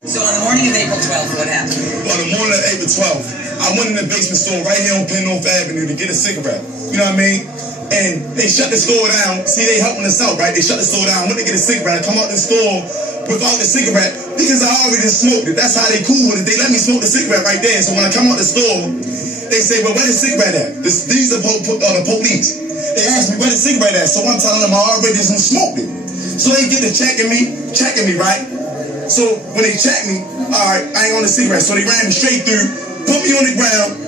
So on the morning of April 12th, what happened? On the morning of April 12th, I went in the basement store right here on Pennorth Avenue to get a cigarette. You know what I mean? And they shut the store down. See, they helping us out, right? They shut the store down. I went to get a cigarette. I come out the store without the cigarette because I already smoked it. That's how they cool with it. They let me smoke the cigarette right there. So when I come out the store, they say, well, where the cigarette at? These are the police. They asked me, where the cigarette at? So I'm telling them I already just smoked it. So they get to checking me, right? So when they check me, all right, I ain't on the cigarette. So they ran me straight through, put me on the ground,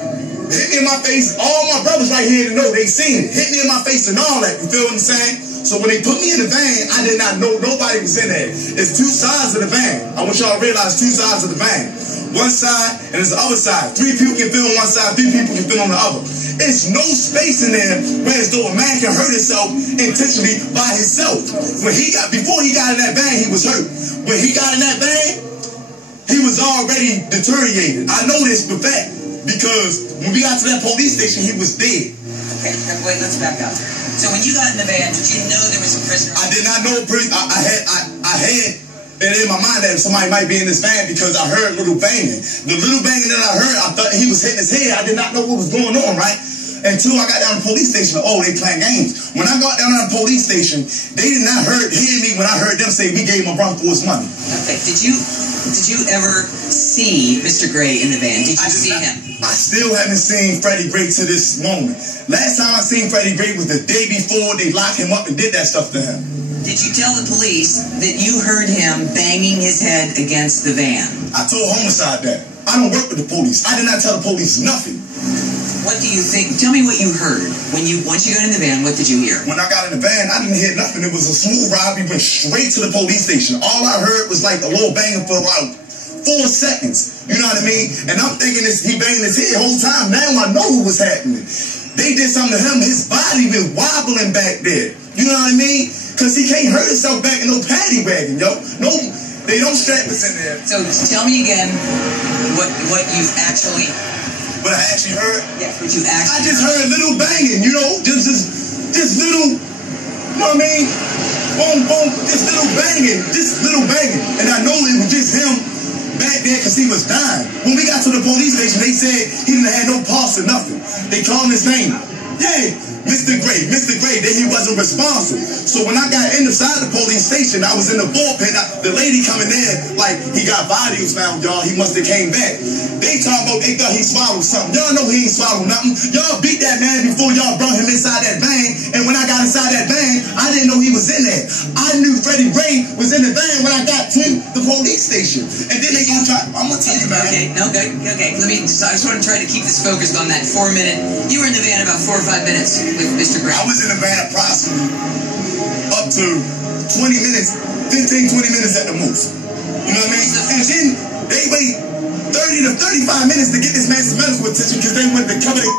hit me in my face. All my brothers right here to know, they seen it. Hit me in my face and all that. You feel what I'm saying? So when they put me in the van, I did not know nobody was in there. It's two sides of the van. I want y'all to realize two sides of the van. One side and there's the other side. 3 people can fit on one side, 3 people can fit on the other. It's no space in there where as though a man can hurt himself intentionally by himself. Before he got in that van, he was hurt. When he got in that van, he was already deteriorated. I know this for fact because when we got to that police station, he was dead. Okay, wait, let's back up. So when you got in the van, did you know there was a prisoner? I did not know a prisoner. I had it in my mind that somebody might be in this van because I heard little banging. The little banging that I heard, I thought he was hitting his head. I did not know what was going on, right? Until I got down to the police station, oh, they playing games. When I got down to the police station, they did not hear me when I heard them say we gave him a run for his money. Okay, did you ever see Mr. Gray in the van? Did you see him? I still haven't seen Freddie Gray to this moment. Last time I seen Freddie Gray was the day before they locked him up and did that stuff to him. Did you tell the police that you heard him banging his head against the van? I told homicide that. I don't work with the police. I did not tell the police nothing. What do you think? Tell me what you heard. Once you got in the van, what did you hear? When I got in the van, I didn't hear nothing. It was a smooth ride. We went straight to the police station. All I heard was like a little banging for about 4 seconds. You know what I mean? And I'm thinking he banging his head the whole time. Now I know what was happening. They did something to him. His body been wobbling back there. You know what I mean? Because he can't hurt himself back in no paddy wagon, yo. No, they don't strap us in there. So tell me again what you've actually... What I actually heard? Yeah, what you actually I just heard little banging, you know? Just little, you know what I mean? Boom, boom, just little banging. And I know it was just him back there because he was dying. When we got to the police station, they said he didn't have no pulse or nothing. They called his name. Yeah, Mr. Gray, then he wasn't responsible. So when I got inside the police station, I was in the bullpen. The lady coming in, like, he got vitals found, y'all. He must have came back. They thought he swallowed something. Y'all know he ain't swallowed nothing. Y'all beat that man before y'all brought him inside that van. And when I got inside that van, I didn't know he was in there. I knew Freddie Gray was in the van when I got to the police station. And then they gonna try, I'm gonna tell you, man. Okay, I just want to try to keep this focused on that 4-minute. You were in the van about 4 or 5 minutes with Mr. Gray. I was in the van approximately up to 20 minutes, 15, 20 minutes at the most. You know what I mean? And then they wait 30 to 35 minutes to get this man some medical attention because they went to cover their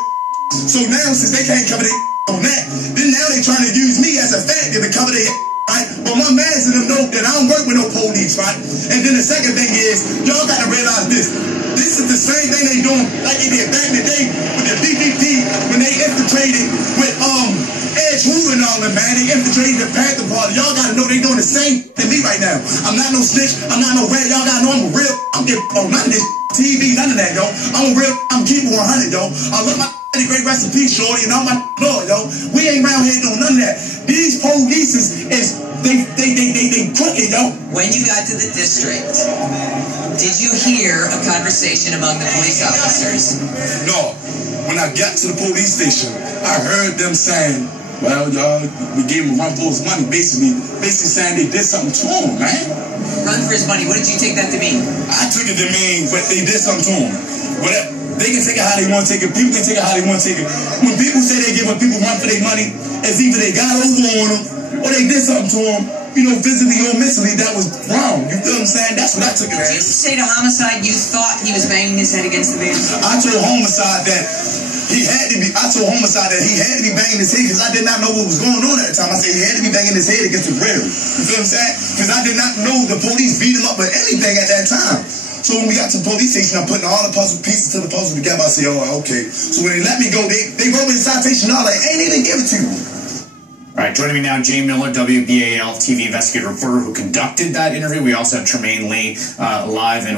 So now, since they can't cover their on that, then now they trying to use me as a factor to cover their right? But my mans and them know that I don't work with no police, right? And then the second thing is, y'all got to realize this. This is the same thing they doing like they did back in the day with the BPD when they infiltrated with Edge Woo and all them, man. They infiltrated the Panther Party. Y'all gotta know they doing the same to me right now. I'm not no snitch. I'm not no rat. Y'all gotta know I'm a real. I'm getting on none of this TV, none of that, yo. I'm a real. I'm keeping 100, yo. I love my great recipe, shorty, and all my blood, yo. We ain't around here doing none of that. These police is they crooked, yo. When you got to the district, did you hear a conversation among the police officers? No. When I got to the police station, I heard them saying, well, y'all, we gave him a run for his money, basically saying they did something to him, man. Run for his money, what did you take that to mean? I took it to mean, but they did something to him. Whatever. They can take it how they want to take it. People can take it how they want to take it. When people say they give up people run for their money, it's either they got over on them or they did something to them, you know, physically or mentally, that was wrong. You feel what I'm saying? That's what I took it as. Did you say to homicide you thought he was banging his head against the van? I told homicide that he had to be banging his head because I did not know what was going on at the time. I said he had to be banging his head against the grill. You feel what I'm saying? Because I did not know the police beat him up or anything at that time. So when we got to the police station, I'm putting all the pieces to the puzzle together. I say, oh, okay. So when they let me go, they wrote me a citation. I was like, ain't even give it to you. All right, joining me now, Jay Miller, WBAL TV investigative reporter who conducted that interview. We also have Tremaine Lee live in